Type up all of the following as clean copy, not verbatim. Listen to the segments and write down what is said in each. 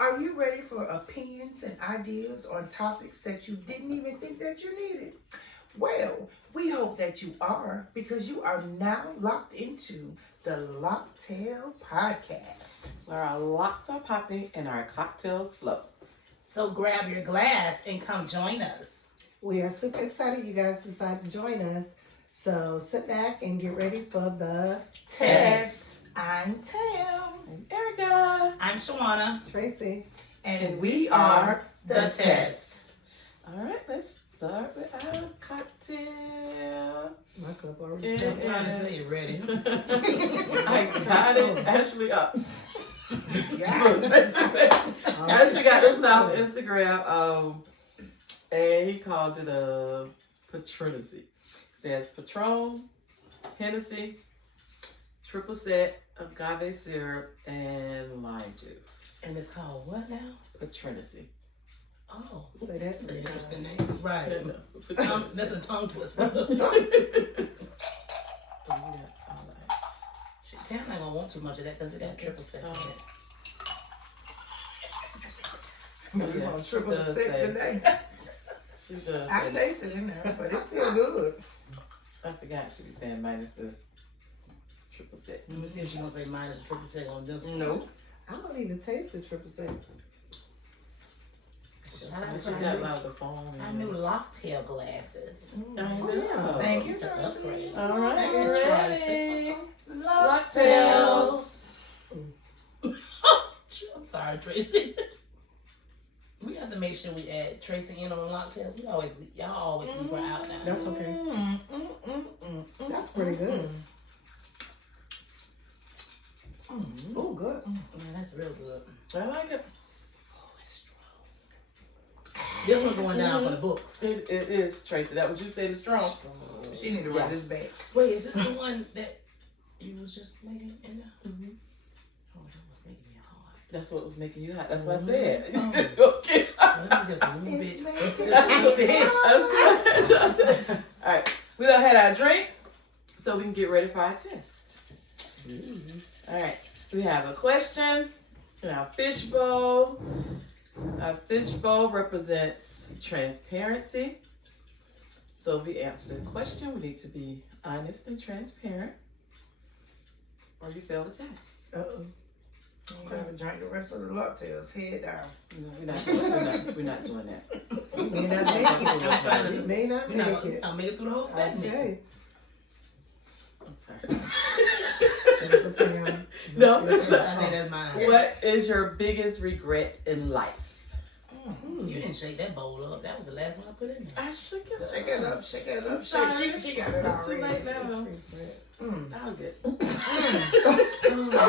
Are you ready for opinions and ideas on topics that you didn't even think that you needed? Well, we hope that you are, because you are now locked into the Loc'Dtail podcast, where our locks are popping and our cocktails flow. So grab your glass and come join us. We are super excited you guys decided to join us. So sit back and get ready for the test. I'm Tam. I'm Erica. I'm Shawana. Tracy. And we are the test. All right, let's start with our cocktail. My cup already. It I'm trying to say you're ready. I got it actually up. Yeah. Ashley got this now on Instagram, and he called it a Patronissy. It says Patron, Hennessy, triple set, agave syrup, and lime juice. And it's called what now? Patronissy. Oh, Say that that's to an me. interesting name. Right. No, That's a tongue twister. Shit, Tam not gonna want too much of that because it got triple sec in it. We're going to triple the set today. She does. I tasted it in there, but it's still good. I forgot she was saying minus the triple set. Let me see if she's gonna say minus a triple sec on this one. Nope. I don't even taste the triple sec. Shout out She to got a lot of the phone. our new Loc'Dtail glasses. I Oh, know. yeah. Thank you, It's an upgrade. All right, Let's we're try ready. Loc'Dtails. Loc'Dtails. I'm sorry, Tracy. We have to make sure we add Tracy in on the Loc'Dtails. Y'all always leave her out now. That's okay. That's pretty good. Oh, good. Yeah, that's real good. I like it. This one going down for the books. It is, Tracy. That what you said is strong. She need to run this back. Wait, is this the one that you was just making in there? Mm-hmm. Oh, that was making me hard. That's what was making you hot. That's what I said. Oh. Okay. Let me just move It's it. making A little bit. All right, we done had our drink, so we can get ready for our test. All right, we have a question in our fishbowl. Our fishbowl represents transparency. So if we answer the question, we need to be honest and transparent, or you fail the test. Uh-oh. I'm going to drink the rest of the Loc'Dtails. Head down. No, we're not doing that. You may not make I'm trying it. to- You may not We're make not- it. I'll make it through the whole I segment. tell you. I'm sorry. That's a thing. No. I think that's mine. What is your biggest regret in life? You didn't shake that bowl up. That was the last one I put in there. I shook it. Shake it up, shake it up. Sorry. She got it It's too already. late now. I'll get.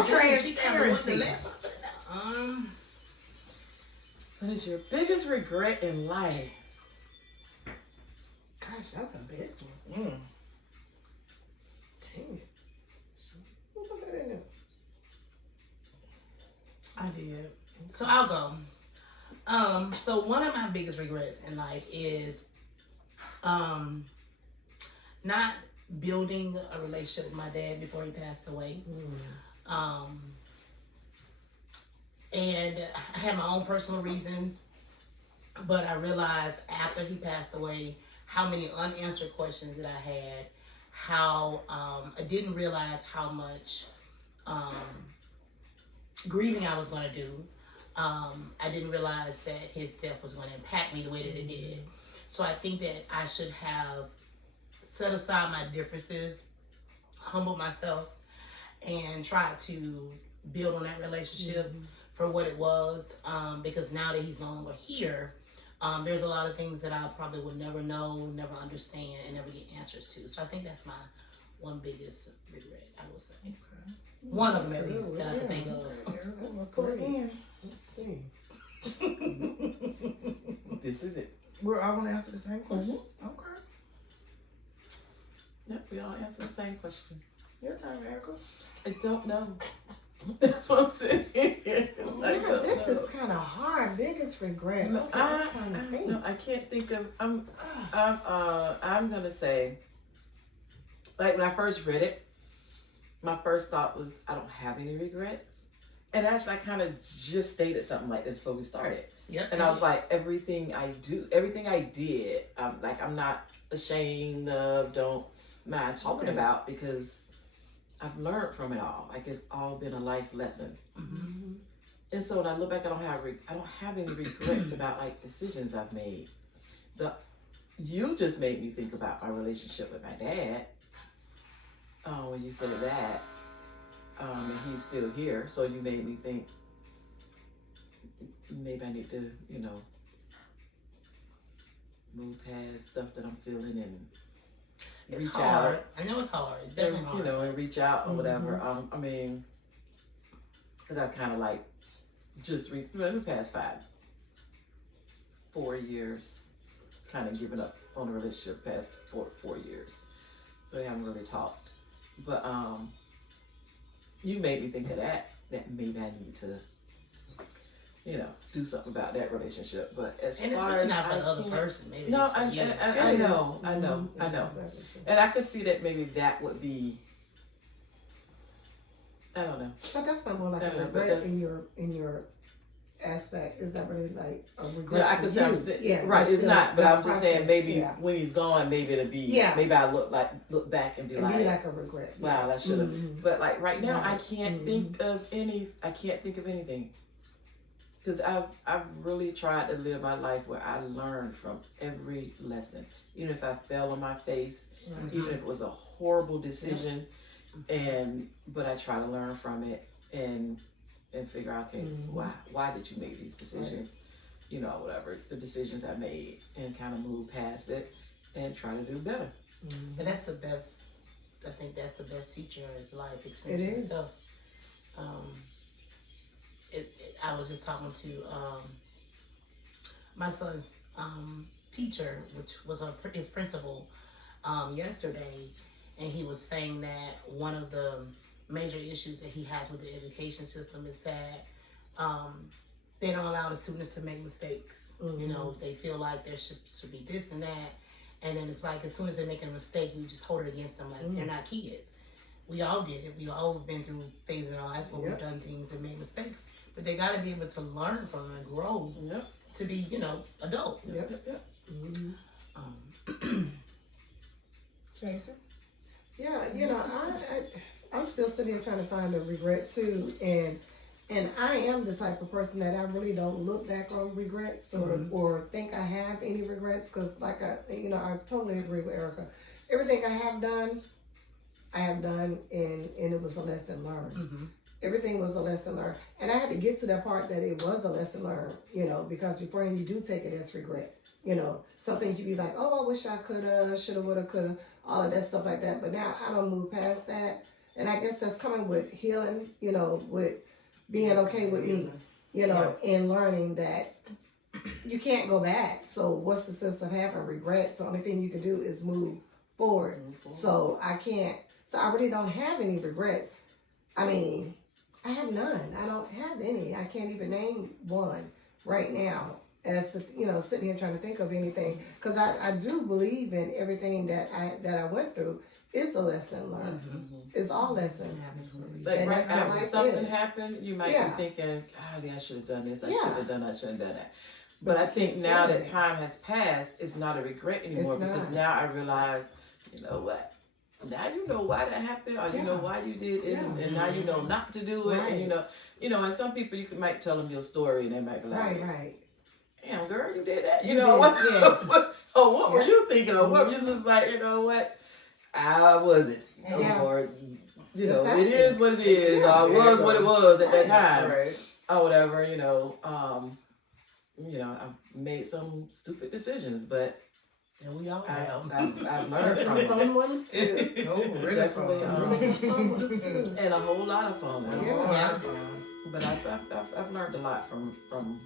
Transparency. What is your biggest regret in life? Gosh, that's a big one. Dang it. Who put that in there? I did. So I'll go. So one of my biggest regrets in life is not building a relationship with my dad before he passed away. And I had my own personal reasons, but I realized after he passed away how many unanswered questions that I had, how I didn't realize how much grieving I was going to do. I didn't realize that his death was going to impact me the way that it did. So I think that I should have set aside my differences, humbled myself, and tried to build on that relationship for what it was. Because now that he's no longer here, there's a lot of things that I probably would never know, never understand, and never get answers to. So I think that's my one biggest regret, I would say. Okay. One of them at least that I can think of. Let's put it in. Let's see. This is it. We're all going to answer the same question. Okay. Yep, we all answer the same question. Your turn, Erica. I don't know. That's what I'm saying. Yeah, this is kind of hard. Biggest regret. Okay, I'm trying to think. No, I can't think of. I'm gonna say, like when I first read it, my first thought was I don't have any regrets, And actually, I kind of just stated something like this before we started. Yep. And I was like, everything I did, I'm not ashamed of, don't mind talking about, because I've learned from it all. Like, it's all been a life lesson. Mm-hmm. And so when I look back, I don't have any regrets about like decisions I've made. You just made me think about my relationship with my dad. When you said that, and he's still here, so you made me think maybe I need to, move past stuff that I'm feeling and It's reach hard. out. I know it's hard. It's definitely hard. And reach out or whatever. I mean, because I've kind of like just in the past 4 years, kind of given up on the relationship past 4 years. So we haven't really talked. But you made me think of that maybe I need to, do something about that relationship. But as and far it's as not for I the other can't- person, maybe No, it's for you. I know. Exactly true. And I could see that maybe that would be, I don't know. But that's not more like No, a no, but regret that's- in your aspect. Is that really like a regret? Yeah, I for could say I'm you? saying, right, it's still not, but that I'm just saying process, maybe yeah. when he's gone, maybe it'll be, Yeah. maybe I look back and be It'd like, be like a regret. wow, I should have. Mhm. But like right now, I Right. can't think of anything. Because I've really tried to live my life where I learned from every lesson. Even if I fell on my face, Right. even if it was a horrible decision, but I try to learn from it and figure out, okay, why did you make these decisions? Whatever the decisions I made, and kind of move past it and try to do better. But that's the best. I think that's the best teacher is life experience It is. itself. I was just talking to my son's teacher, which was his principal, yesterday, and he was saying that one of the major issues that he has with the education system is that they don't allow the students to make mistakes. They feel like there should be this and that, and then it's like as soon as they make a mistake, you just hold it against them like they're not kids. We all did it. We all been through phases in our lives where we've done things and made mistakes, but they got to be able to learn from them and grow to be, adults. Yep. Jason? Yeah, I'm still sitting here trying to find a regret too, and I am the type of person that I really don't look back on regrets or think I have any regrets, because like I totally agree with Erica. Everything I have done, and it was a lesson learned. Everything was a lesson learned, and I had to get to that part that it was a lesson learned, because beforehand you do take it as regret. Some things you be like, oh, I wish I coulda, shoulda, woulda, coulda, all of that stuff like that. But now I don't move past that, and I guess that's coming with healing, with being okay with me, and learning that you can't go back. So what's the sense of having regrets? The only thing you can do is move forward. So I really don't have any regrets. I mean, I have none. I don't have any. I can't even name one right now as to, sitting here trying to think of anything. Because I do believe in everything that I went through. It's a lesson learned. It's all lessons. Like And right that's what after life something is. happened, you might be thinking, I should have done this, I Yeah. should have done that. But I you think can't now say that that. time has passed, it's not a regret anymore, It's because not. now I realize, you know what? Now you know why that happened, or you know why you did this, and now you know not to do it, and and some people might tell them your story, and they might be like, Right. damn girl, you did that, You did, yes. or what were you thinking, or what were you just like, I wasn't, Yeah. or Exactly. it is what it is, Yeah. or it was what it was at that time, Right. or whatever, I've made some stupid decisions, but And we all I've have. learned There's from some it. fun ones too. No, really Definitely, fun. Really fun ones too. And a whole lot of fun ones. Yeah. But I've learned a lot from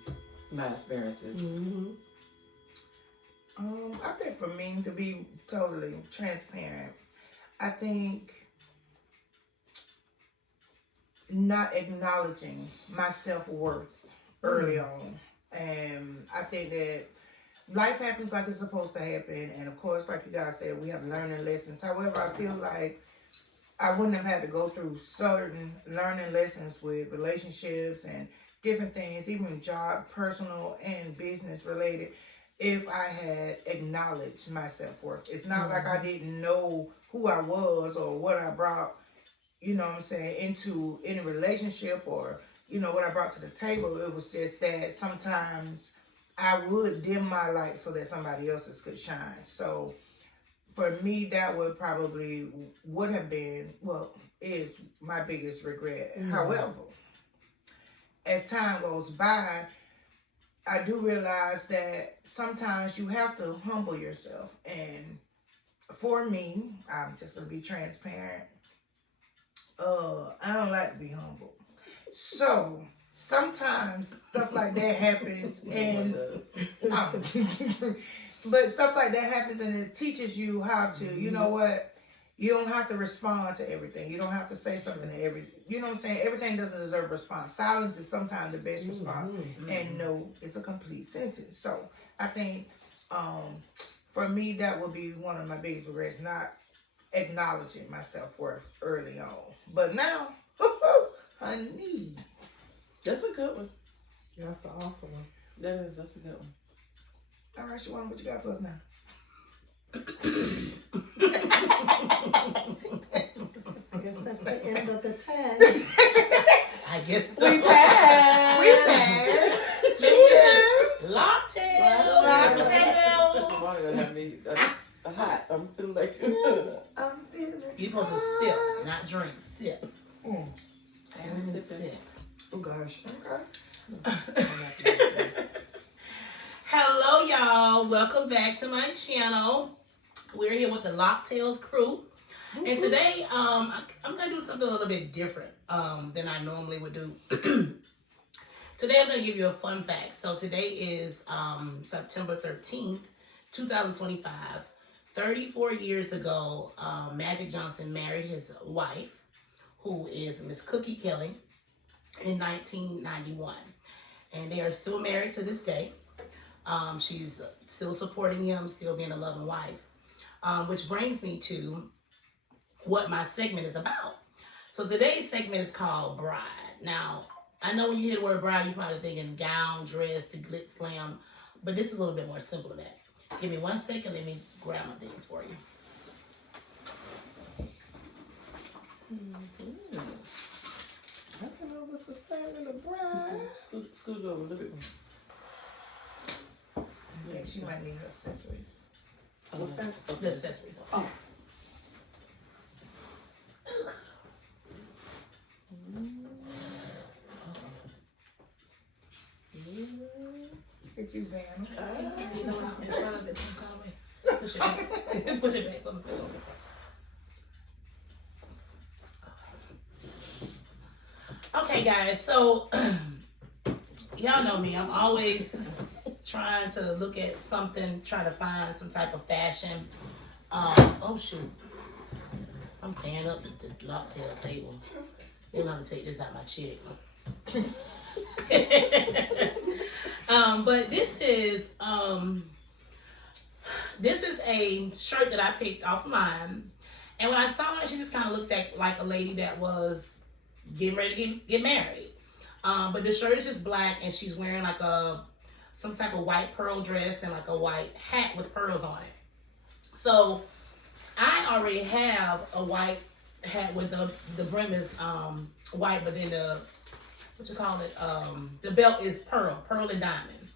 my experiences. I think for me, to be totally transparent, I think not acknowledging my self-worth early on. And I think that life happens like it's supposed to happen. And of course, like you guys said, we have learning lessons. However, I feel like I wouldn't have had to go through certain learning lessons with relationships and different things, even job, personal and business related, if I had acknowledged my self-worth. It's not like I didn't know who I was or what I brought, you know what I'm saying, into any relationship or, you know, what I brought to the table. It was just that sometimes I would dim my light so that somebody else's could shine. So for me, that would have been, is my biggest regret. However, as time goes by, I do realize that sometimes you have to humble yourself. And for me, I'm just going to be transparent. I don't like to be humbled. So sometimes stuff like that happens, and but stuff like that happens, and it teaches you how to, you know what, you don't have to respond to everything. You don't have to say something to everything. You know what I'm saying? Everything doesn't deserve a response. Silence is sometimes the best response, and no is a complete sentence. So I think for me, that would be one of my biggest regrets, not acknowledging my self-worth early on. But now, honey. That's a good one. That's an awesome one. That's a good one. All right, Shawana, what you got for us now? I guess that's the end of the test. I guess so. We passed. We passed. Cheers. Cheers. Loc'Dtail. Loc'Dtail. Hot. I'm feeling like. I'm feeling You're supposed to sip, not drink. Sip. Mm. And then sip. Oh, gosh. Okay. Hello, y'all. Welcome back to my channel. We're here with the Loc'Dtails crew. And today, I'm going to do something a little bit different than I normally would do. Today, I'm going to give you a fun fact. So today is September 13th, 2025. 34 years ago, Magic Johnson married his wife, who is Miss Cookie Kelly, in 1991. And they are still married to this day. She's still supporting him, still being a loving wife. Which brings me to what my segment is about. So today's segment is called Bride. Now, I know when you hear the word bride, you're probably thinking gown, dress, the glitz, glam, but this is a little bit more simple than that. Give me 1 second, let me grab my things for you. I don't know what's the same in the bride. Scoot over a little bit more. Yeah, she might need her accessories. The accessories. Oh. Get you, Van. Push it back. Push it back. Something. Okay, guys. So, y'all know me. I'm always trying to look at something, try to find some type of fashion. Oh, shoot. I'm tearing up the Loc'Dtail table. They're going to take this out my check. But this is a shirt that I picked offline, and when I saw it, she just kind of looked like a lady that was getting ready to get married. But the shirt is just black, and she's wearing like some type of white pearl dress and like a white hat with pearls on it. So I already have a white hat with the brim is white, but then the the belt is pearl and diamond.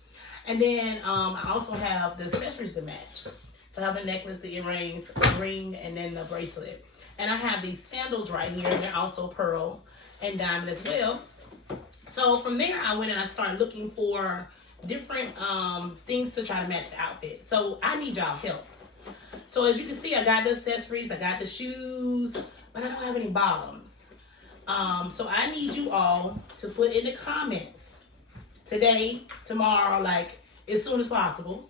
And then I also have the accessories to match. So I have the necklace, the earrings, the ring, and then the bracelet. And I have these sandals right here. They're also pearl and diamond as well. So from there, I went and I started looking for different things to try to match the outfit. So I need y'all help. So as you can see, I got the accessories, I got the shoes, but I don't have any bottoms. So I need you all to put in the comments today, tomorrow, like as soon as possible.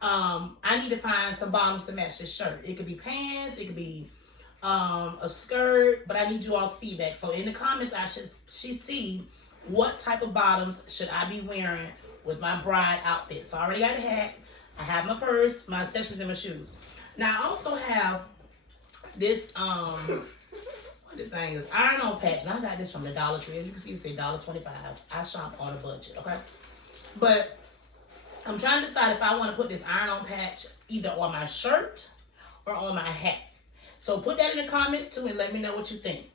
I need to find some bottoms to match this shirt. It could be pants, it could be a skirt, but I need you all's feedback. So in the comments, I should see what type of bottoms should I be wearing with my bride outfit. So I already got a hat, I have my purse, my accessories, and my shoes. Now I also have this The thing is, iron-on patch, and I got this from the Dollar Tree. As you can see, it say $1.25. I shop on a budget, okay? But I'm trying to decide if I want to put this iron-on patch either on my shirt or on my hat. So put that in the comments too and let me know what you think.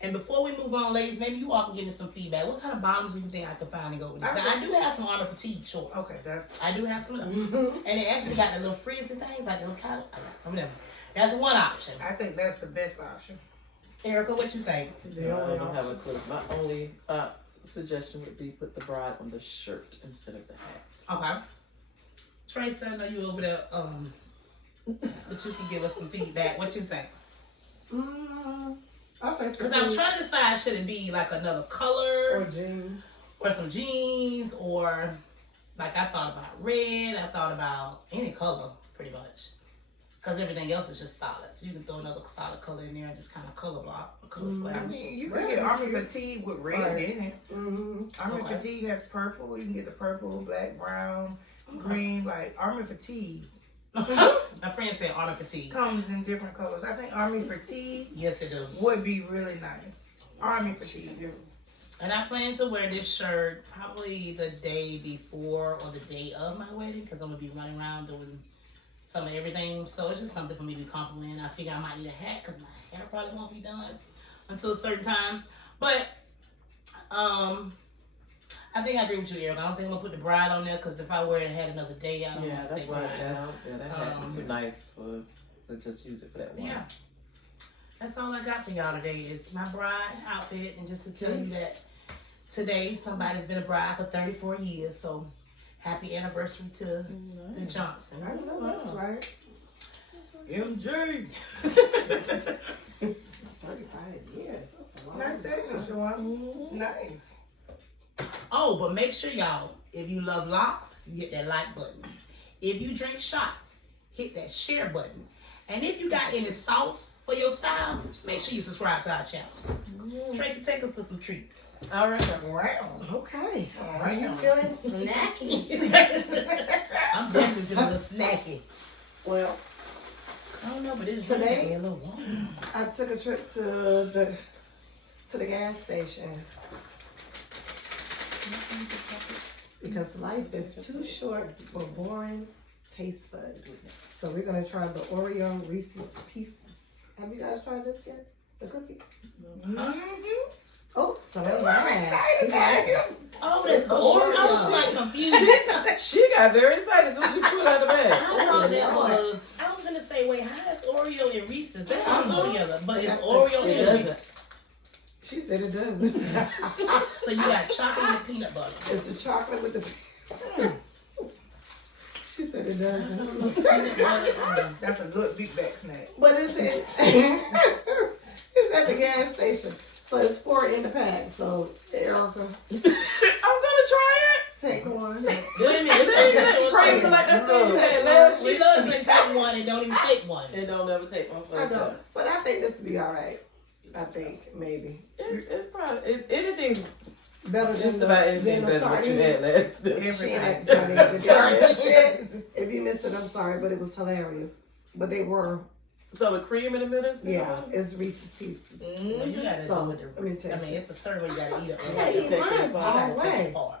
And before we move on, ladies, maybe you all can give me some feedback. What kind of bottoms do you think I could find and go with this? Now, I do have some Armor Fatigue shorts. Okay, I do have some of them. And it actually got the little frizzy things, like the little collar. I got some of them. That's one option. I think that's the best option. Erica, what you think? No, I don't have a clue. My only suggestion would be put the bride on the shirt instead of the hat. Okay. Tracy, I know you over there, but you can give us some feedback. What you think? Because I was trying to decide, should it be like another color? Or jeans. Or some jeans, or like I thought about red, I thought about any color, pretty much. Because everything else is just solid. So you can throw another solid color in there and just kind of color block, color splash. I mean, you can get Army Fatigue with red in it. Army Fatigue has purple. You can get the purple, black, brown, green, like Army Fatigue. My friend said Army Fatigue. Comes in different colors. I think Army Fatigue Yes, it does. would be really nice. Army Fatigue. And I plan to wear this shirt probably the day before or the day of my wedding because I'm going to be running around doing some of everything. So it's just something for me to be comfortable in. I figure I might need a hat because my hair probably won't be done until a certain time. But I think I agree with you, Eric. I don't think I'm going to put the bride on there because if I wear it and had another day, I don't want to say bride. That hat's too nice to just use it for that one. Yeah. That's all I got for y'all today is my bride outfit. And just to tell you that today somebody's been a bride for 34 years. So happy anniversary to the Johnsons. I know that's right. MJ. 35 years. That's a long Nice signature one. Nice. Oh, but make sure y'all, if you love locks, you hit that like button. If you drink shots, hit that share button. And if you got any sauce for your style, make sure you subscribe to our channel. Tracy, take us to some treats. All right. Wow. Okay. All Are you right. feeling snacky? I'm definitely feeling a little snacky. Well, I don't know, but it's Today? a little warm. I took a trip to the gas station because life is too short for boring taste buds. So we're gonna try the Oreo Reese's Pieces. Have you guys tried this yet? The cookie? Oh, somebody I'm excited about you. Oh, that's Oh, Oreo. I was sure. like confused. She got very excited as soon as you put it out of the I bag. thought that was. I was gonna say, wait, how is Oreo and Reese's? They don't go together, but it's Oreo It and Reese's. doesn't. She said it does. So you got chocolate and peanut butter. It's the chocolate with the. She said it does. That's a good big back snack. But it's at the gas station. So it's 4 in the pack. So Erica, I'm gonna try it. take one. Wait a minute. Crazy like that thing Look. said last She week. loves to take one and don't even take one. It don't ever take one for I itself. know, but I think this will be all right. I think maybe It probably anything better than just the, about than anything the better than what you sardines. had last. She Everything. had sardines. If y'all missed it, if you missed it, I'm sorry, but it was hilarious. But they were, So the cream in the middle is yeah, it's Reese's Pieces. Well, you gotta So, go with let me the. tell I you. mean, it's a certain way you gotta eat it. I gotta eat mine You all gotta the take way. it apart.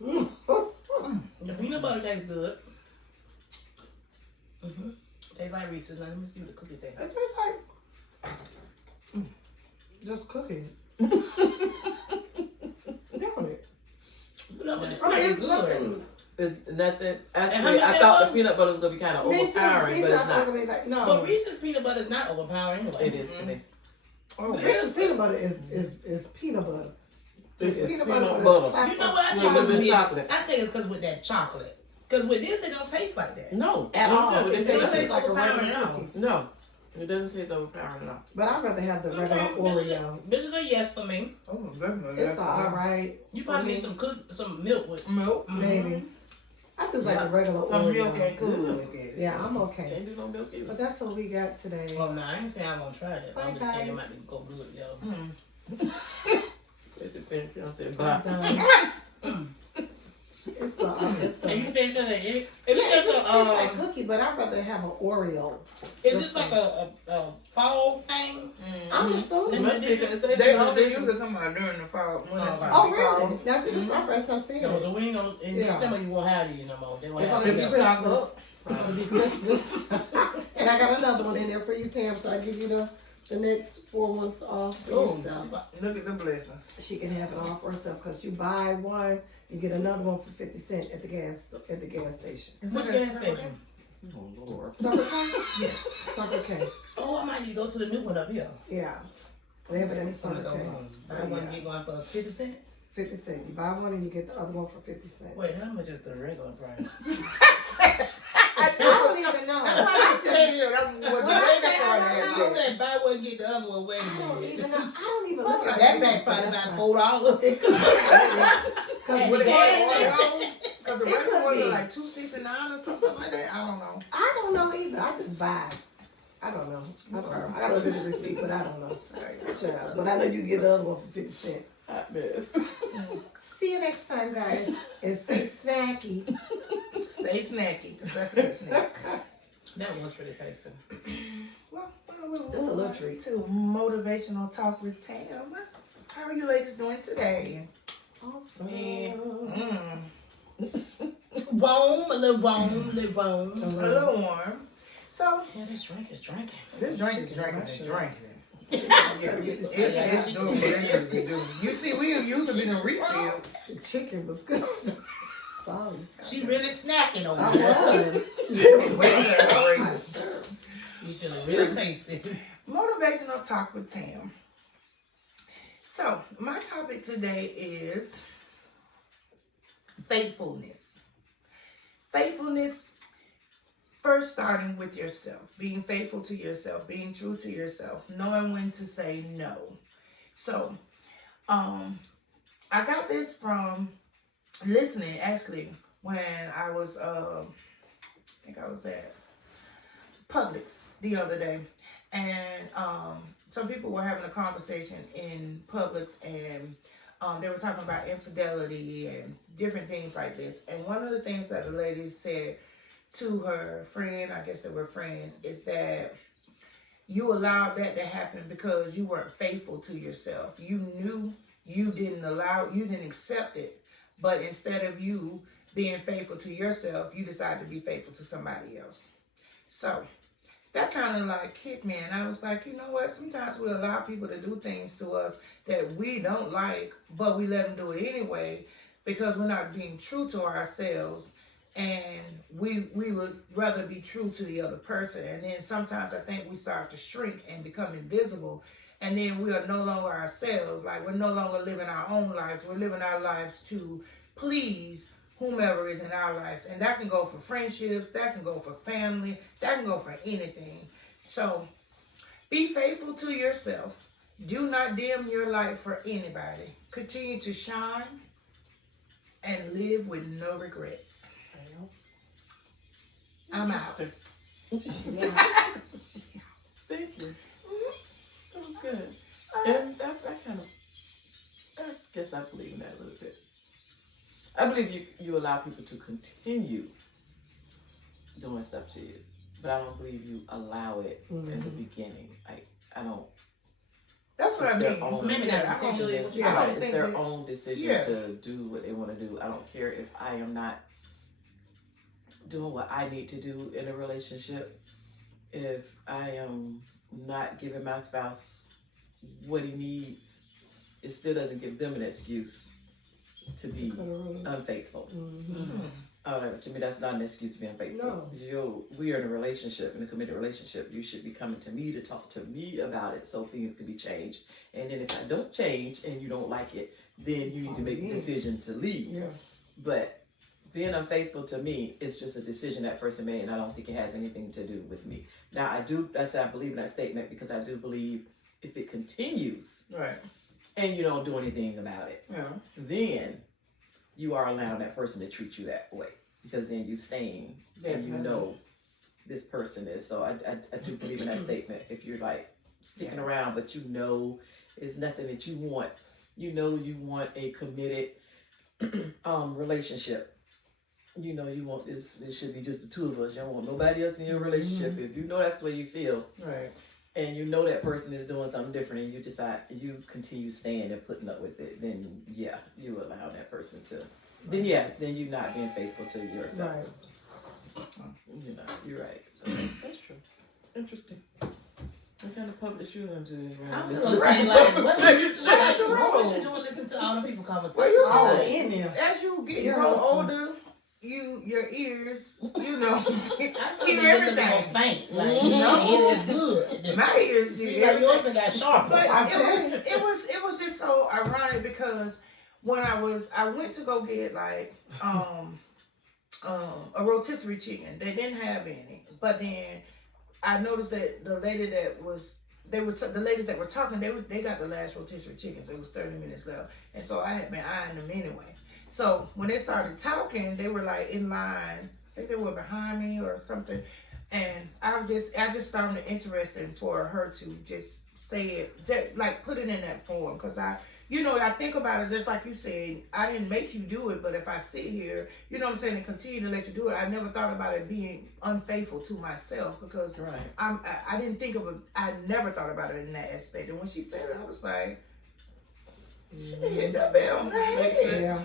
The peanut butter tastes good. They like Reese's. Let me see what the cookie tastes. It tastes like just cookies. Don't it? No, but the I mean, taste it's good. nothing. There's nothing. how Actually, much I that thought was? the peanut butter was gonna be kind of Me too. overpowering, Me but too. it's I thought not. it would be like, no. But Reese's peanut butter is not overpowering anyway. It is to me. Oh, Reese's peanut butter is peanut butter. It's It's peanut peanut butter with butter. a slap You know of- what? I With think a it's little bit of weird. chocolate. I think it's because with that chocolate. Because with this, it don't taste like that. No, At all. It It doesn't tastes taste like a overpowering regular at all. cookie. No, it doesn't taste overpowering at all. But I'd rather have the regular Okay, Oreo. This is a yes for me. Oh, definitely. It's all right. You probably need some milk with. Milk. Maybe. I just like the regular Some milk ain't Oreo. cool, I guess. Yeah, I'm okay. Can't do no milk either. But that's what we got today. Well, no, I ain't saying I'm gonna try that. Bye, I'm just saying it guys. might be go good, yo. It's a pinch, you know, say I'm bye. done. It's And you think that it yeah, it's it just just a tastes like cookie, but I'd rather have an Oreo. is this like a fall thing? I'm assuming. Must be because They only usually come out during the fall. When it's Oh, fall. really? Now, see, this is my first time seeing No, it. so we ain't gonna in Yeah. December you won't have these no more. They won't It's have gonna be these. Christmas. It's gonna be Christmas. And I got another one in there for you, Tam, so I give you the next 4 ones off for Oh, yourself. Look at the blessings. She can have it all for herself because you buy one, you get another one for 50 cents at the gas station. Which gas station? Oh Lord. Circle K? Yes. Circle K. Oh, I might need to go to the new one up here. Yeah. They have it in the So Circle K. buy one, get one for 50 cents. 50 cents. You buy one and you get the other one for 50 cents. Wait, how much is the regular price? I don't even know. I said that was What I said, You said buy one, get the other one. Wait a I don't minute. even know. I don't even look at That back probably about $4. Because What the it gas was, station, because the It regular could ones be. are like $2.69 or something like that. I don't know. I don't know either. I just buy. I don't know. I gotta look at the receipt, but I don't know. Sorry. Child. But I know you get the other one for 50 cents. I missed. See you next time, guys. And stay snacky. Stay snacky, because that's a good snack. That one's pretty tasty. Well, we'll Just a move little on treat. to motivational talk with Tam. How are you ladies doing today? Awesome. Warm, a little warm, a little warm. A little warm. So, Yeah, this drink is drinking. this drink is drinking Chicken, and drinking. It's doing what it needs to do. You see, we usually been in refill. The chicken was good. Sorry. She really snacking over I there. was. You feeling real tasty. Motivational talk with Tam. So, my topic today is faithfulness. Faithfulness, first starting with yourself, being faithful to yourself, being true to yourself, knowing when to say no. So, I got this from listening, actually, when I was, I think I was at Publix the other day, and some people were having a conversation in Publix, and they were talking about infidelity and different things like this. And one of the things that the lady said to her friend, I guess they were friends, is that you allowed that to happen because you weren't faithful to yourself. You knew you didn't accept it, but instead of you being faithful to yourself, you decided to be faithful to somebody else. So that kind of like hit me, and I was like, you know what? Sometimes we allow people to do things to us that we don't like, but we let them do it anyway because we're not being true to ourselves, and we would rather be true to the other person. And then sometimes I think we start to shrink and become invisible, and then we are no longer ourselves. Like, we're no longer living our own lives. We're living our lives to please whomever is in our lives. And that can go for friendships, that can go for family, that can go for anything. So be faithful to yourself. Do not dim your light for anybody. Continue to shine and live with no regrets. I'm out. Thank you. That was good. And that kind of, I guess I believe in that a little bit. I believe you allow people to continue doing stuff to you, but I don't believe you allow it in the beginning. I don't. That's what I It's their mean. own- Maybe not I don't- intentionally. I don't It's think their that- own decision Yeah. to do what they want to do. I don't care if I am not doing what I need to do in a relationship. If I am not giving my spouse what he needs, it still doesn't give them an excuse to be unfaithful. To me, that's not an excuse to be unfaithful. We are in a relationship, in a committed relationship. You should be coming to me to talk to me about it so things can be changed. And then if I don't change and you don't like it, then you need to make a decision to leave. Yeah. But being unfaithful to me is just a decision that person made, and I don't think it has anything to do with me. Now, I believe in that statement because I do believe if it continues Right. and you don't do anything about it, Yeah. then you are allowing that person to treat you that way, because then you staying and you know this person is. So I do believe in that statement. If you're like sticking around, but you know it's nothing that you want, you know you want a committed relationship, you know, you want this. It should be just the two of us. You don't want nobody else in your relationship. If you know that's the way you feel, Right. and you know that person is doing something different, and you decide you continue staying and putting up with it, then yeah, you allow that person to. Then then you're not being faithful to yourself. Right. You know, you're right. So that's true. Interesting. What kind of public you into this I round? was This gonna is say, like, what What was you doing listening to all the people conversation? Well, you All know, in there. as you get You're grow awesome. older, your ears, you know, I hear hear everything. everything. Faint. Like, no, it is good. My ears See, hear like yours everything. done got sharper. But I'm telling you. it was just so ironic because when I went to go get like a rotisserie chicken. They didn't have any, but then I noticed that the lady that was the ladies that were talking, they got the last rotisserie chickens. It was 30 minutes left, and so I had been eyeing them anyway. So when they started talking, they were like in line. I think they were behind me or something, and I just found it interesting for her to just say it, like put it in that form, because I think about it just like you said. I didn't make you do it, but if I sit here, you know what I'm saying, and continue to let you do it, I never thought about it being unfaithful to myself, because right. I didn't think of it. I never thought about it in that aspect. And when she said it, I was like, she hit that bell on the head. Yeah.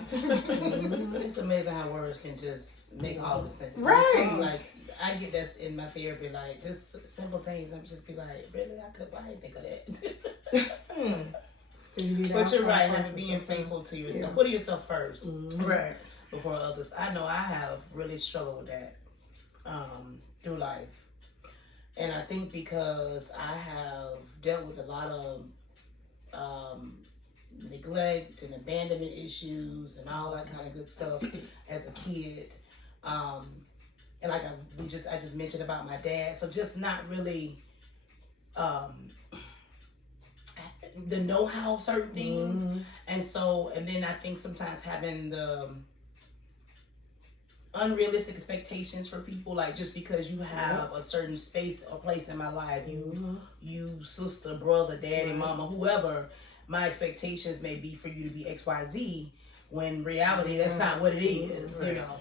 It's amazing how words can just make all the sense. Right. Like, I get that in my therapy, like, just simple things. I'm just be like, really? I didn't think of that. But you're right, having being faithful to yourself. Putting yourself first. Right. Before others. I know I have really struggled with that through life. And I think because I have dealt with a lot of neglect and abandonment issues and all that kind of good stuff as a kid. And like I just mentioned about my dad. So just not really the know-how of certain things. And then I think sometimes having the unrealistic expectations for people, like just because you have a certain space or place in my life, you sister, brother, daddy, mama, whoever, my expectations may be for you to be XYZ, when in reality that's not what it is, you know.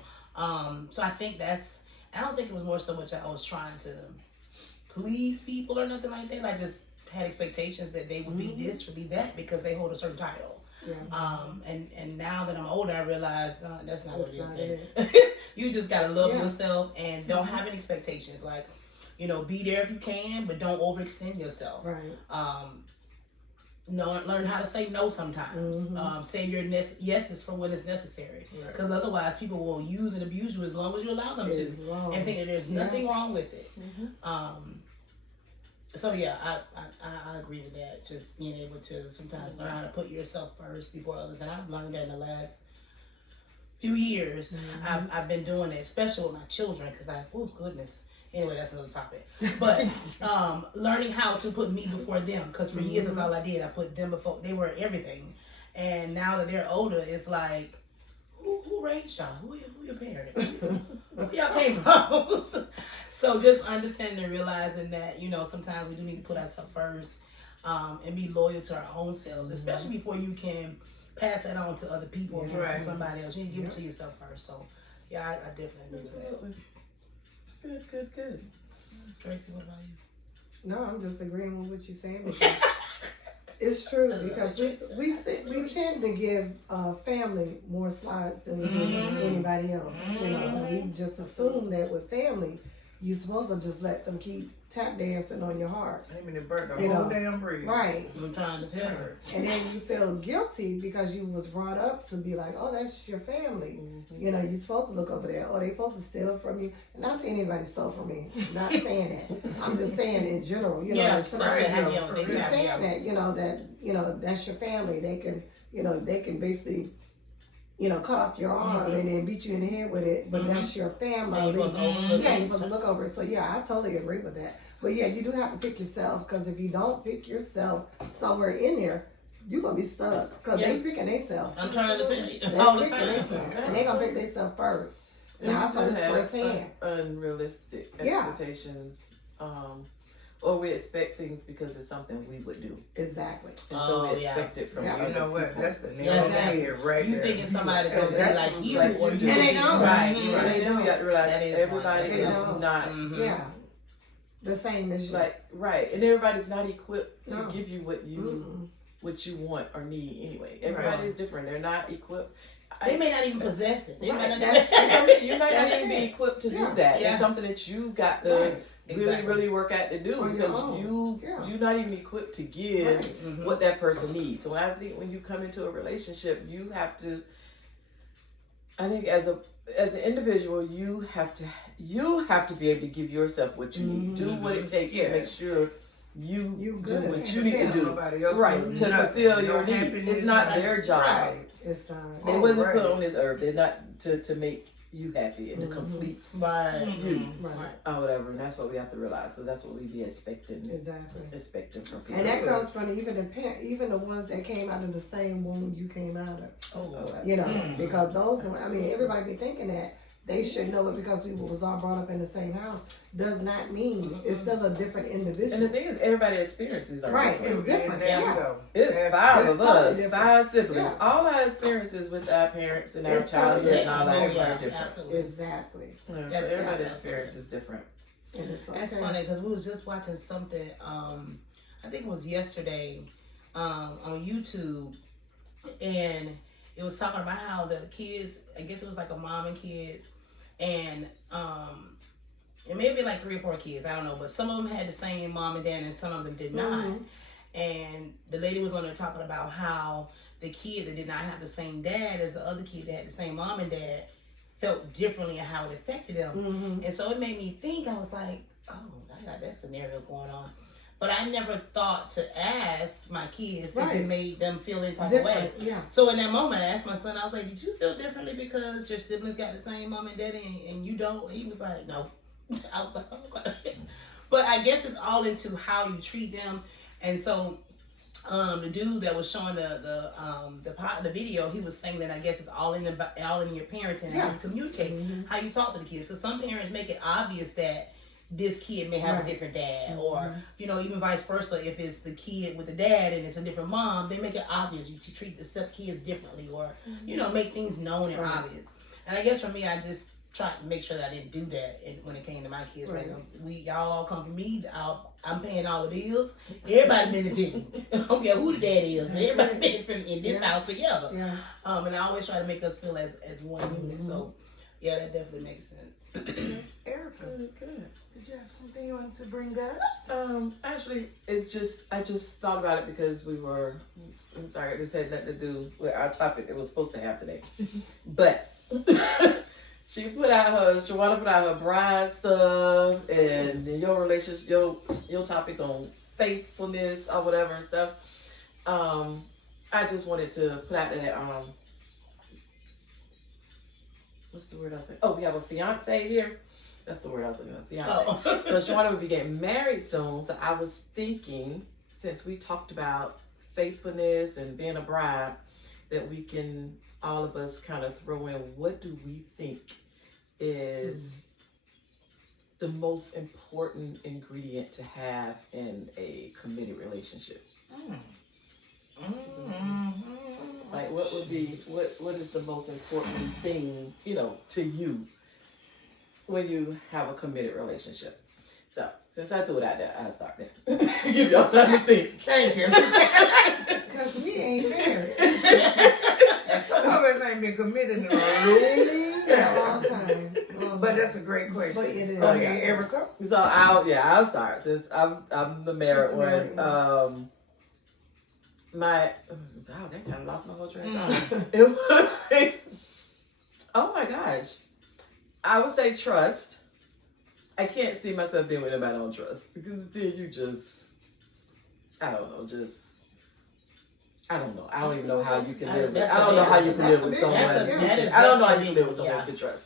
So I think I don't think it was more so much I was trying to please people or nothing like that. I just had expectations that they would be this or be that because they hold a certain title. And now that I'm older, I realize that's not what it is. You just gotta love yourself and don't have any expectations. Like, you know, be there if you can, but don't overextend yourself. Right. Learn how to say no sometimes. Say your yeses for when it's necessary. Because otherwise, people will use and abuse you as long as you allow them to, and think that there's nothing wrong with it. So yeah, I agree with that. Just being able to sometimes learn how to put yourself first before others, and I've learned that in the last few years. I've been doing that, especially with my children, because oh goodness. Anyway, that's another topic. But learning how to put me before them, because for years that's all I did. I put them before. They were everything, and now that they're older, it's like, who raised y'all? Who your parents? Where y'all came from? So just understanding and realizing that, you know, sometimes we do need to put ourselves first, and be loyal to our own selves, especially before you can pass that on to other people and to somebody else. You need to give it to yourself first. So yeah, I definitely agree with that. Good. Tracy, what about you? No, I'm just agreeing with what you're saying, because it's true, because we tend to give family more slides than we do anybody else. You know, and we just assume that with family, you're supposed to just let them keep tap dancing on your heart. I mean, it burnt the whole damn bridge. Right. I'm trying to tell her. And then you feel guilty because you was brought up to be like, oh, that's your family. You know, you're supposed to look over there. Oh, they supposed to steal from you. Not saying anybody stole from me. Not saying that. I'm just saying in general. You know, Just saying that, you know, that's your family. They can basically, you know, cut off your arm and then beat you in the head with it, but that's your family. You're supposed to look over it. So yeah, I totally agree with that. But yeah, you do have to pick yourself, because if you don't pick yourself somewhere in there, you're gonna be stuck, because they picking themselves. I'm trying to tell you. They picking themselves, and they gonna pick themselves first. Now I saw this firsthand. Unrealistic expectations. or we expect things because it's something we would do. Exactly. And so we Oh, yeah. expect it from Yeah. other You know what? people. That's the nail Yeah, on the exactly. head right You there. thinking somebody's gonna be Exactly. like you, Like or you you do. And they think- don't. right? Mhm. You're And right. then we got to realize That is everybody funny. is They don't. not Mhm. Yeah. The same as you. like right, and everybody's not equipped to No. give you what you want or need anyway. Right. Everybody is different. They're not equipped. They may not even possess it. They Right. might not. That's- You might not That's even be it. equipped to Yeah. do that. Yeah. It's something that you got to Right. Exactly. really work at to do On your because own. Yeah. you're not even equipped to give Right. Mhm. what that person needs. So I think when you come into a relationship, you have to. I think as an individual, you have to be able to give yourself what you need. Do what it takes Yeah. to make sure you You do good. what Can't you need to depend on do. nobody else Right, for to nothing. fulfill No your needs. happiness, It's not nothing. their job. Right. It's not. They Oh, wasn't right. put on this earth. They're not to make you happy and to complete Right. you Right. or whatever. And that's what we have to realize because that's what we be expecting Exactly. from people. And that comes from even the ones that came out of the same womb you came out of. Oh, You know, Mm. because those, I mean, everybody be thinking that they should know it because we was all brought up in the same house. Does not mean it's still a different individual. And the thing is, everybody's experiences are Right, different. it's different. There Yeah. we go. It's That's- five it's of totally us, different. 5 siblings. Yeah. All our experiences with our parents and our It's totally childhood and all that Oh, are yeah, different. absolutely. Exactly. Yeah, so That's- everybody's that's- experience is different. And it's That's okay. funny because we was just watching something. I think it was yesterday on YouTube, and it was talking about how the kids. I guess it was like a mom and kids, and it may be like 3 or 4 kids. I don't know, but some of them had the same mom and dad, and some of them did not. Mhm. And the lady was on there talking about how the kid that did not have the same dad as the other kid that had the same mom and dad felt differently and how it affected them. Mhm. And so it made me think, I was like, oh, I got that scenario going on. But I never thought to ask my kids if Right. it made them feel any type of way. Different. Yeah. So in that moment, I asked my son, I was like, did you feel differently because your siblings got the same mom and dad and you don't? And he was like, no. I was like, oh, okay. But I guess it's all into how you treat them. And so the dude that was showing the video, he was saying that I guess it's all in your parenting and how you communicate, Mhm. how you talk to the kids. Because some parents make it obvious that this kid may have Right. a different dad, Mhm. or even vice versa. If it's the kid with the dad and it's a different mom, they make it obvious you treat the step kids differently, or make things known and Right. obvious. And I guess for me, I just tried to make sure that I didn't do that when it came to my kids. Right. Like, y'all all come from me. I'm paying all the bills. Everybody benefiting. I don't care who the dad is. Everybody benefiting in this Yeah. house together. Yeah. And I always try to make us feel as one unit. So, yeah, that definitely makes sense. Erica, Good. did you have something you wanted to bring up? Actually, I just thought about it because I'm sorry, this had nothing to do with our topic it was supposed to have today. But Shawana put out her bride stuff and your relationship, your topic on faithfulness or whatever and stuff. I just wanted to put out that, what's the word I was thinking? Oh, we have a fiance here. That's the word I was looking for, fiance. Oh. So Shawana will be getting married soon. So I was thinking, since we talked about faithfulness and being a bride, that we can, all of us, kind of throw in, what do we think is the most important ingredient to have in a committed relationship? Like, what would be, what is the most important thing, to you when you have a committed relationship? So, since I threw it out there, I'll start there. Give y'all time to think. Thank you. Because we ain't married. And some of us ain't been committed in Yeah, a long time. But that's a great question. But it is. Okay, Erica. So I'll start since I'm the married She's the married one. That kind of lost my whole train of thought. Mm. It was, oh my gosh, I would say trust. I can't see myself being with anybody I don't trust because then you just, I don't know. I don't even know how you can live. I don't know how you can live with someone. I don't know how you can live with someone you can trust.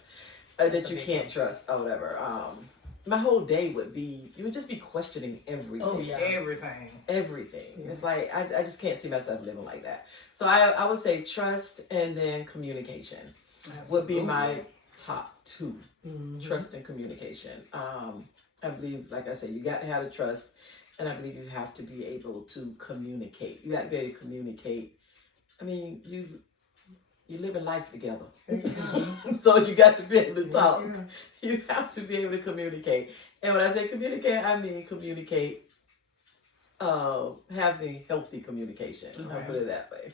That you can't trust or whatever. My whole day you would just be questioning everything. Oh, yeah. Everything. It's like, I just can't see myself living like that. So I would say trust and then communication would be my top 2. Mhm. Trust and communication. I believe, like I said, you got to have the trust, and I believe you have to be able to communicate. You got to be able to communicate. I mean, you live in life together, so you got to be able to talk. You have to be able to communicate. And when I say communicate, I mean communicate, having healthy communication. I'll put it that way.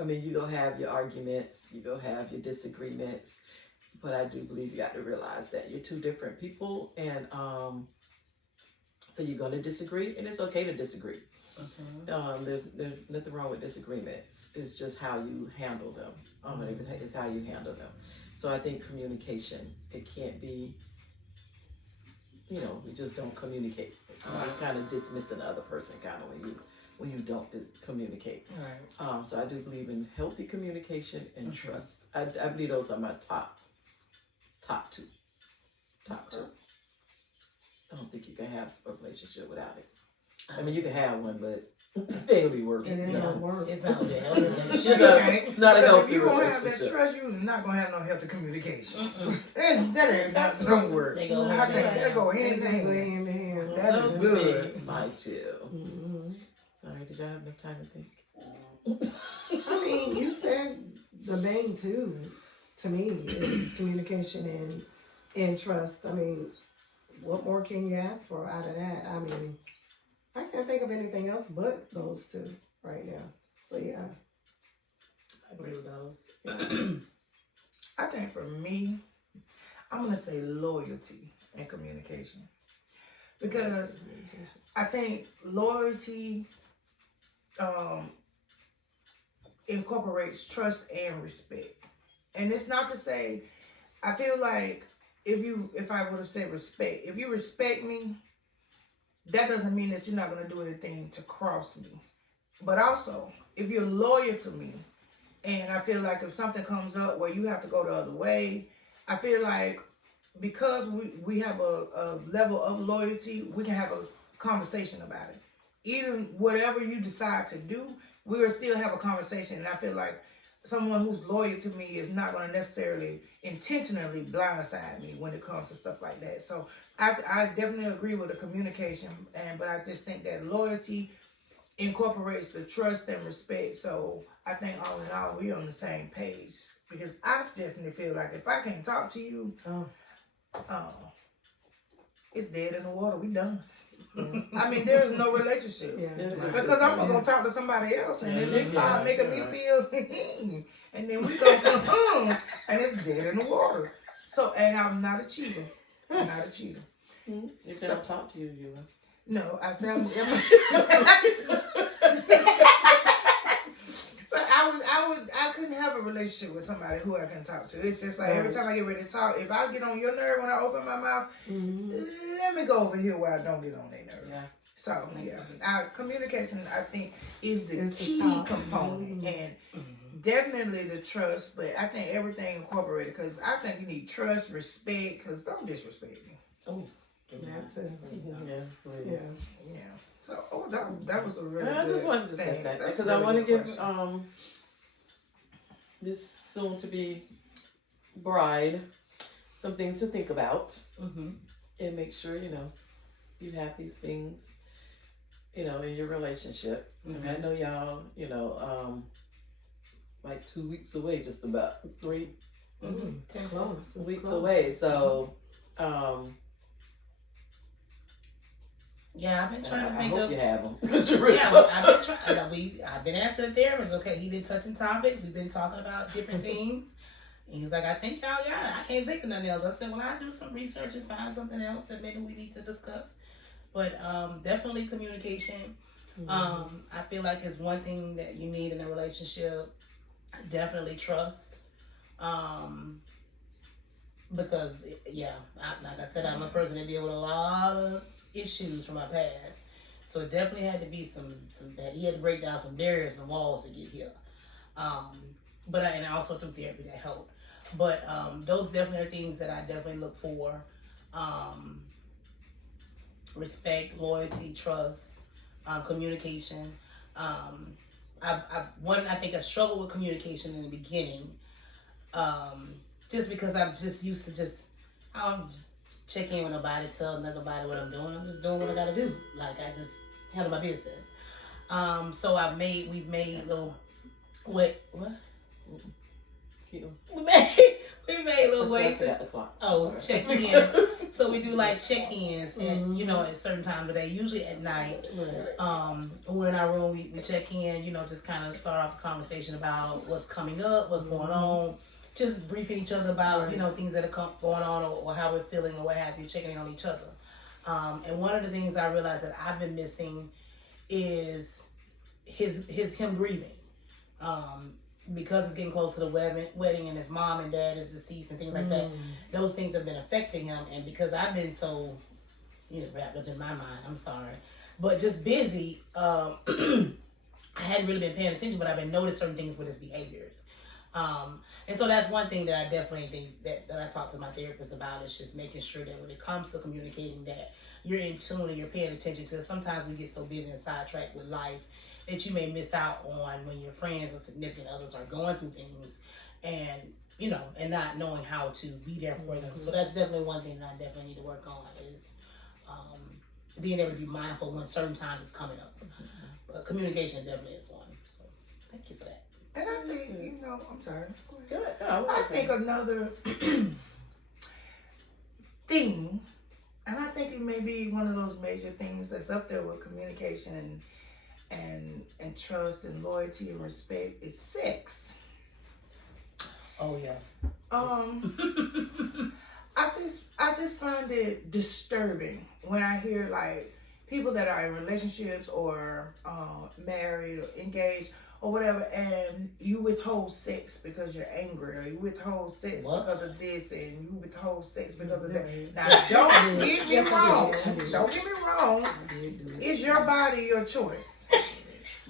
I mean, you're going to have your arguments, you're going to have your disagreements, but I do believe you got to realize that you're two different people, and so you're going to disagree, and it's okay to disagree. There's nothing wrong with disagreements. It's just how you handle them. It's how you handle them. So I think communication, it can't be, we just don't communicate. You just kind of dismissing the other person kind of when you don't communicate. Right. So I do believe in healthy communication and trust. I believe those are my top two. Top two. I don't think you can have a relationship without it. I mean, you can have one, but they'll be working. And it don't work. It's not a healthy It's not a healthy If you don't have that relationship. trust, you're not gonna have no healthy communication. And that ain't that don't work. They go I think they go hand in They go hand. hand in hand. That is good. Mine too. Mhm. Sorry, did y'all have enough time to think? I mean, you said the main two to me is communication and trust. I mean, what more can you ask for out of that? I mean, I can't think of anything else but those two right now. So yeah. I agree with those. I think for me, I'm gonna say loyalty and communication. Because I think loyalty incorporates trust and respect. And it's not to say, I feel like if I would have said respect, if you respect me, that doesn't mean that you're not going to do anything to cross me. But also, if you're loyal to me, and I feel like if something comes up where you have to go the other way, I feel like because we have a level of loyalty, we can have a conversation about it. Even whatever you decide to do, we will still have a conversation. And I feel like someone who's loyal to me is not going to necessarily intentionally blindside me when it comes to stuff like that. So I definitely agree with the communication, but I just think that loyalty incorporates the trust and respect. So I think all in all, we're on the same page, because I definitely feel like if I can't talk to you, it's dead in the water. We done. I mean, there is no relationship. Because I'm going to talk to somebody else, and then they start making me feel, and then we go, and it's dead in the water. So, and I'm not a cheater. I'm not a cheater. If they don't talk to you, you will. No, I said but I couldn't have a relationship with somebody who I can talk to. It's just like every time I get ready to talk, if I get on your nerve when I open my mouth, let me go over here where I don't get on their nerve. Yeah. So our communication, I think, is the key component, and definitely the trust. But I think everything incorporated, because I think you need trust, respect. Because don't disrespect me. Oh. Yeah. So, that was a really good I just wanted to say thing. that That's because a I really want to good give question. this soon-to-be bride some things to think about, and make sure you have these things, in your relationship. And I know y'all, like 2 weeks away, just about 3 Close. It's weeks close. away. So, Yeah, I've been trying to I think hope of. you have them. I've been trying. I've been asking the therapist. Okay, he been touching topics. We've been talking about different things. And he's like, I think y'all got it. I can't think of nothing else. I said, well, I'll do some research and find something else that maybe we need to discuss. But definitely communication. I feel like it's one thing that you need in a relationship. Definitely trust. Because like I said, I'm a person that deal with a lot of issues from my past, so it definitely had to be some bad. He had to break down some barriers and walls to get here. But I also through therapy that helped. But those definitely are things that I definitely look for. Respect, loyalty, trust, communication. I think I struggled with communication in the beginning, just because I'm just used to check in with nobody, tell nobody what I'm doing. I'm just doing what I gotta do. Like I just handle my business. So we've made little what? Keep them. We made little ways to check in. So we do like check-ins and at certain times of the day, usually at night. We're in our room, we check in, just kind of start off a conversation about what's coming up, what's going on, just briefing each other about things that are going on or how we're feeling or what have you, checking in on each other. And one of the things I realized that I've been missing is him grieving. Because it's getting close to the wedding and his mom and dad is deceased and things like that, those things have been affecting him. And because I've been so, wrapped up in my mind, I'm sorry, but just busy, I hadn't really been paying attention, but I've been noticing certain things with his behaviors. And so that's one thing that I definitely think that I talk to my therapist about, is just making sure that when it comes to communicating, that you're in tune and you're paying attention to it. Sometimes we get so busy and sidetracked with life that you may miss out on when your friends or significant others are going through things and, and not knowing how to be there for them. So that's definitely one thing that I definitely need to work on, is being able to be mindful when certain times is coming up. But communication definitely is one. So thank you for that. And I think, I'm sorry. Good. I think another thing, and I think it may be one of those major things that's up there with communication and trust and loyalty and respect, is sex. Oh yeah. I just find it disturbing when I hear like people that are in relationships or married or engaged or whatever, and you withhold sex because you're angry, or you withhold sex because of this, and you withhold sex because of that. Now, don't get me wrong. Don't get me wrong. It's your body, your choice.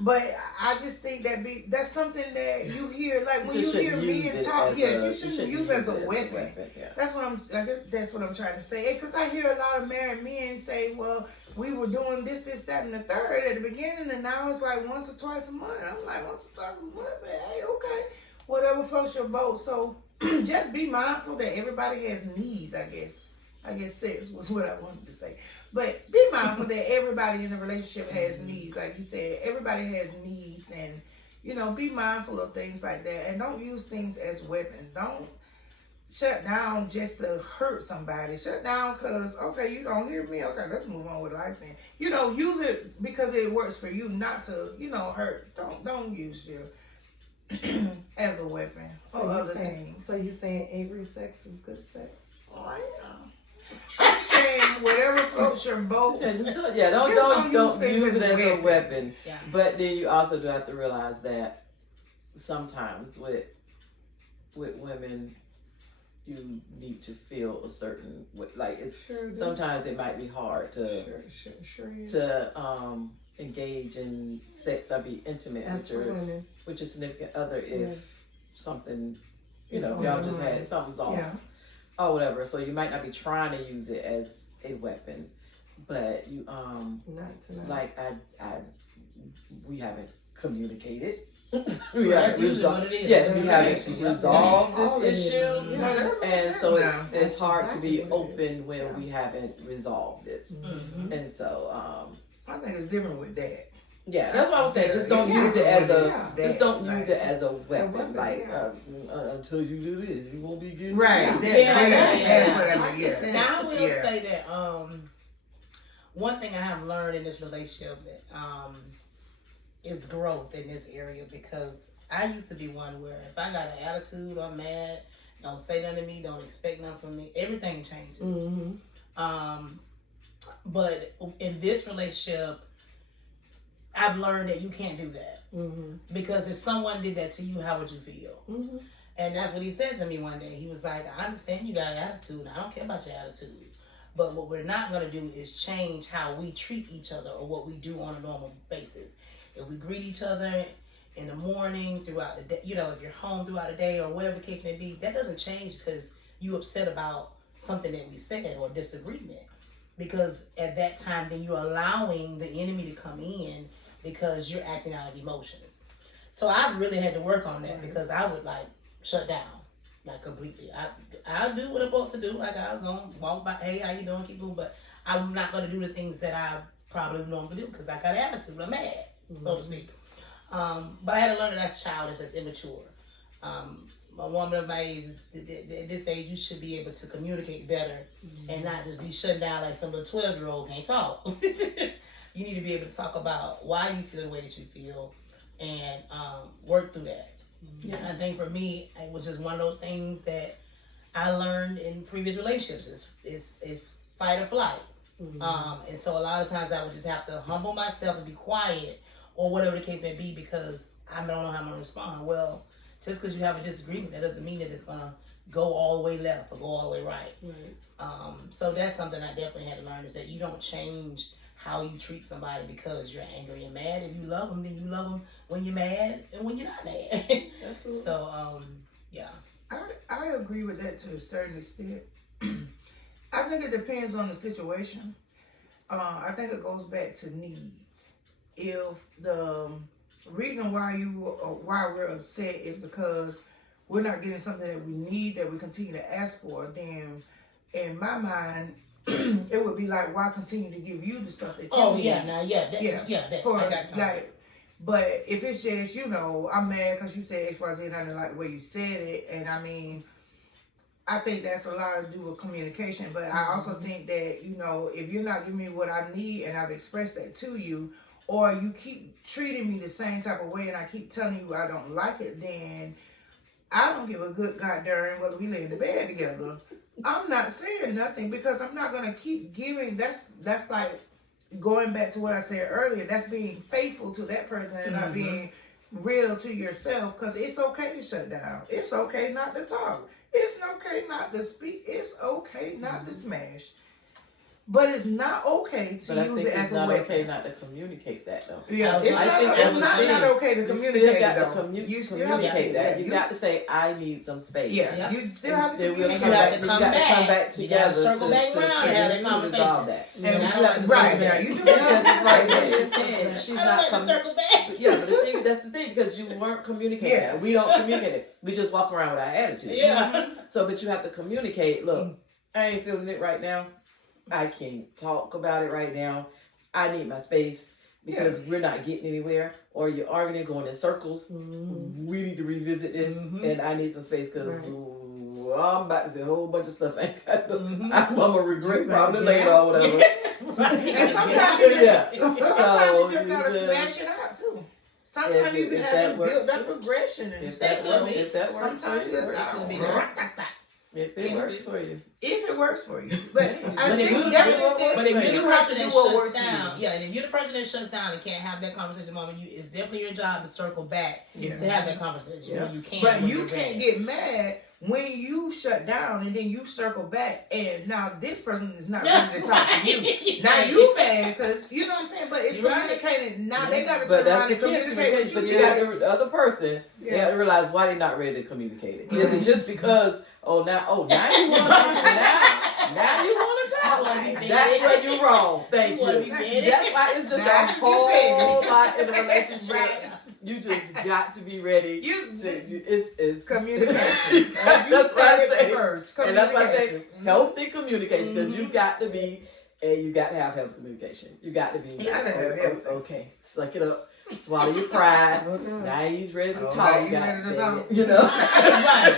But I just think that's something that you hear, like when you hear men talk. Yes, you shouldn't use it as a weapon. Yeah. That's what I'm trying to say. Because I hear a lot of married men say, "Well, we were doing this, that, and the third at the beginning, and now it's like once or twice a month." I'm like, once or twice a month, but hey, okay, whatever floats your boat. So just be mindful that everybody has needs. I guess sex was what I wanted to say. But be mindful that everybody in a relationship has needs. Like you said, everybody has needs, and be mindful of things like that. And don't use things as weapons. Don't shut down just to hurt somebody. Shut down because, okay, you don't hear me. Okay, let's move on with life then. Use it because it works for you, not to, hurt. Don't use you as a weapon or other things. So you're saying angry sex is good sex? Oh, yeah. I'm saying whatever floats your boat. Yeah, just don't use it as a weapon. Yeah. But then you also do have to realize that sometimes with women, you need to feel a certain way. Like sometimes it might be hard to engage in sex or be intimate with your significant other if something y'all just had something's off. Yeah. Or whatever, so you might not be trying to use it as a weapon, but you we haven't communicated. We haven't resolved this issue, and so it's hard to be open when we haven't resolved this. And so I think it's different with that. Yeah, that's what I'm saying. Just don't use it as use it as a weapon. Like until you do this, you won't be getting right. Yeah. Now I will say that one thing I have learned in this relationship that is growth in this area, because I used to be one where if I got an attitude or mad, don't say nothing to me, don't expect nothing from me, everything changes. But in this relationship, I've learned that you can't do that. Because if someone did that to you, how would you feel? And that's what he said to me one day. He was like, I understand you got an attitude. I don't care about your attitude. But what we're not going to do is change how we treat each other or what we do on a normal basis. If we greet each other in the morning, throughout the day, if you're home throughout the day or whatever the case may be, that doesn't change because you upset about something that we said or disagreement. Because at that time, then you're allowing the enemy to come in because you're acting out of emotions. So I really had to work on that because I would shut down. like completely. I'll do what I'm supposed to do. Like I'll go walk by, hey, how you doing? Keep moving. But I'm not gonna do the things that I probably normally do because I got attitude. I'm mad, so to speak. But I had to learn that that's childish, that's immature. A woman of my age, at this age, you should be able to communicate better and not just be shut down like some little 12-year-old can't talk. You need to be able to talk about why you feel the way that you feel and work through that. Yeah. And I think for me, it was just one of those things that I learned in previous relationships. It's fight or flight. And so a lot of times I would just have to humble myself and be quiet or whatever the case may be because I don't know how I'm going to respond. Well, just because you have a disagreement, that doesn't mean that it's going to go all the way left or go all the way right. So that's something I definitely had to learn is that you don't change how you treat somebody because you're angry and mad. If you love them, then you love them when you're mad and when you're not mad. Absolutely. So, yeah. I agree with that to a certain extent. I think it depends on the situation. I think it goes back to needs. If the reason why we're upset is because we're not getting something that we need, that we continue to ask for, then in my mind, it would be like, why continue to give you the stuff that you need? But if it's just, I'm mad because you said XYZ and I didn't like the way you said it, and I mean, I think that's a lot to do with communication. But I also think that, if you're not giving me what I need and I've expressed that to you, or you keep treating me the same type of way and I keep telling you I don't like it, then I don't give a good goddamn whether we lay in the bed together. I'm not saying nothing because I'm not going to keep giving. That's like going back to what I said earlier. That's being faithful to that person and not being real to yourself, because it's okay to shut down. It's okay not to talk. It's okay not to speak. It's okay not to smash. But it's not okay to use it as a weapon. It's not okay not to communicate that, though. Yeah, it's not okay to communicate that, though. You still have to communicate that. You got to say, I need some space. Yeah, you still have to communicate. You have to come back together. You got to circle back around and have that conversation. That. Right, now you do because it's like what she's saying. She's not coming. Circle back. Yeah, but that's the thing, because you weren't communicating. Yeah. We don't communicate it. We just walk around with our attitude. Yeah. So, but you have to communicate. Look, I ain't feeling it right now. I can't talk about it right now. I need my space because we're not getting anywhere. Or you're arguing, going in circles. We need to revisit this, and I need some space because I'm about to say a whole bunch of stuff. I'm gonna regret probably later or whatever. And sometimes you just gotta smash it out too. Sometimes you have to build that progression and stuff. If that works, sometimes you just gotta. If it works for you. If it works for you. But I think you have to do what works down. Yeah, and if you're the person that shuts down and can't have that conversation moment, it's definitely your job to circle back to have that conversation. Yeah. You can. But you can't get mad when you shut down and then you circle back and now this person is not ready to talk to you. Now you mad because, you know what I'm saying? But it's communicating. Now they got to turn around and communicate with you. But you got the other person, they got to realize why they're not ready to communicate it. Is it just because, now you want to talk? Now you want to talk? That's where you're wrong. Thank you. That's why it's just a whole lot in a relationship. You just got to be ready. It's communication. That's what I say. And that's why I say healthy communication, because you got to be, and you got to have healthy communication. You got to be okay. Suck it up. Swallow your pride. Now he's ready to talk. Now you ready to talk. Right.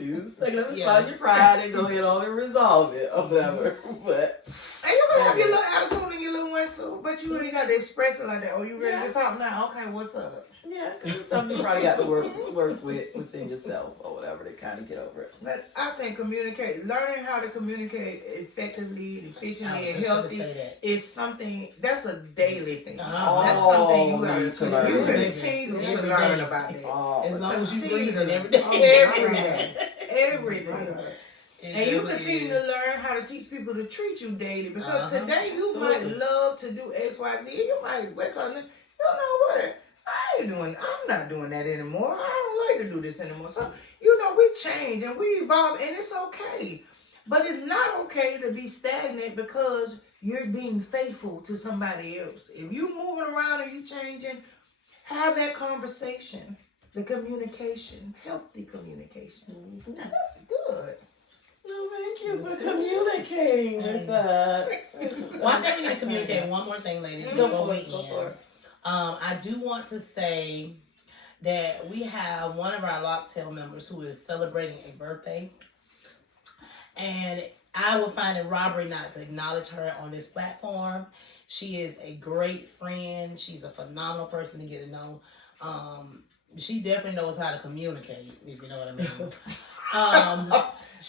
You suck it up and swallow your pride and go ahead on and resolve it or whatever. But and you can have your little attitude and your little one too, but you ain't got to express it like that. Oh, you ready to talk now? Okay, what's up? Yeah, because it's something you probably got to work with within yourself or whatever to kind of get over it. But I think learning how to communicate effectively, efficiently, and healthy is something that's a daily thing. That's something you got to learn. You continue to learn about it. As long as you breathe it every day. Every day. And you continue to learn how to teach people to treat you daily, because today you might love to do X, Y, Z. You might wake up and you know what? I'm not doing that anymore. I don't like to do this anymore. So, we change and we evolve, and it's okay. But it's not okay to be stagnant because you're being faithful to somebody else. If you moving around and you changing, have that conversation. the communication, healthy communication. That's good. No, thank you for communicating with us. One thing we need to communicate. One more thing, ladies, before we end. I do want to say that we have one of our Loc'Dtail members who is celebrating a birthday, and I would find it robbery not to acknowledge her on this platform. She is a great friend. She's a phenomenal person to get to know. She definitely knows how to communicate, if you know what I mean.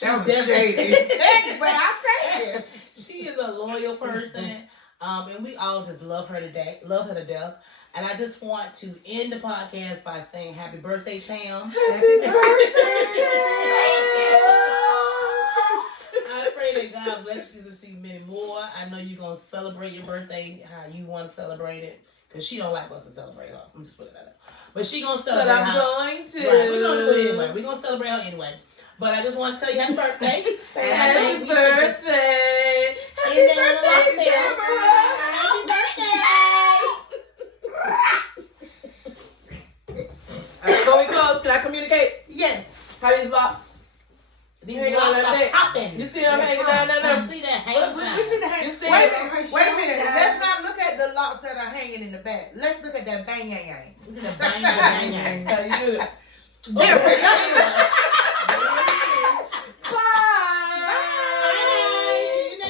That was shady. But I'll take it. She is a loyal person. And we all just love her to death. And I just want to end the podcast by saying happy birthday, Tam. Happy birthday, I pray that God bless you to see many more. I know you're going to celebrate your birthday how you want to celebrate it. Because she don't like us to celebrate her. I'm just putting that out. But she going to celebrate But I'm going to. Right, we're going to do it anyway. We're going to celebrate her anyway. But I just want to tell you happy birthday. Happy birthday. Happy birthday, Tamara. Happy birthday. Before we close, can I communicate? Yes. How these locks? These Hang locks on are that popping. You see them hanging down there? I see that hanging We time. see the hang. You see Wait it? a minute. Wait a minute. Let's not look at the locks that are hanging in the back. Let's look at that bang yang yang. Look at the bang, bang, bang. How you do it? There we go.